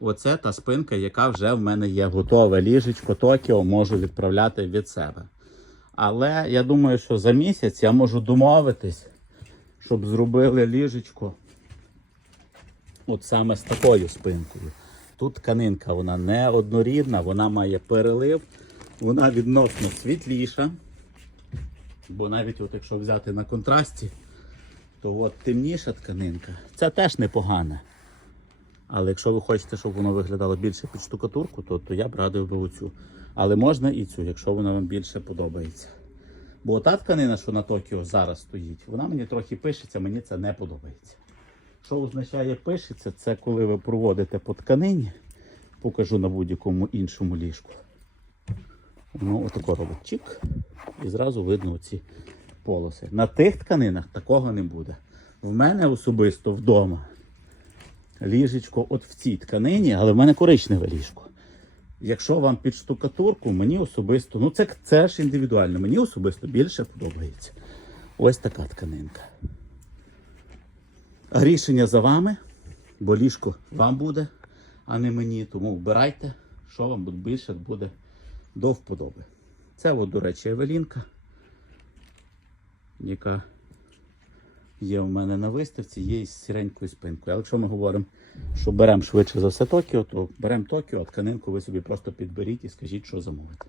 Оце та спинка, яка вже в мене є готове ліжечко Токіо, можу відправляти від себе. Але я думаю, що за місяць я можу домовитись, щоб зробили ліжечко от саме з такою спинкою. Тут тканинка, вона не однорідна, вона має перелив, вона відносно світліша. Бо навіть от якщо взяти на контрасті, то от темніша тканинка. Це теж непогано. Але якщо ви хочете, щоб воно виглядало більше під штукатурку, то, то я б радив би оцю. Але можна і цю, якщо вона вам більше подобається. Бо та тканина, що на Токіо зараз стоїть, вона мені трохи пишеться, мені це не подобається. Що означає пишеться, це коли ви проводите по тканині, покажу на будь-якому іншому ліжку. Воно отако робить чик, і зразу видно ці полоси. На тих тканинах такого не буде. В мене особисто вдома ліжечко от в цій тканині, але в мене коричневе ліжко. Якщо вам під штукатурку, мені особисто, ну це, це ж індивідуально, мені особисто більше подобається. Ось така тканинка. Рішення за вами, бо ліжко вам буде, а не мені. Тому вбирайте, що вам більше буде до вподоби. Це, от, до речі, Евелінка, яка є у мене на виставці, є із сіренькою спинкою. Але якщо ми говоримо, що беремо швидше за все Токіо, то беремо Токіо, а тканинку ви собі просто підберіть і скажіть, що замовити.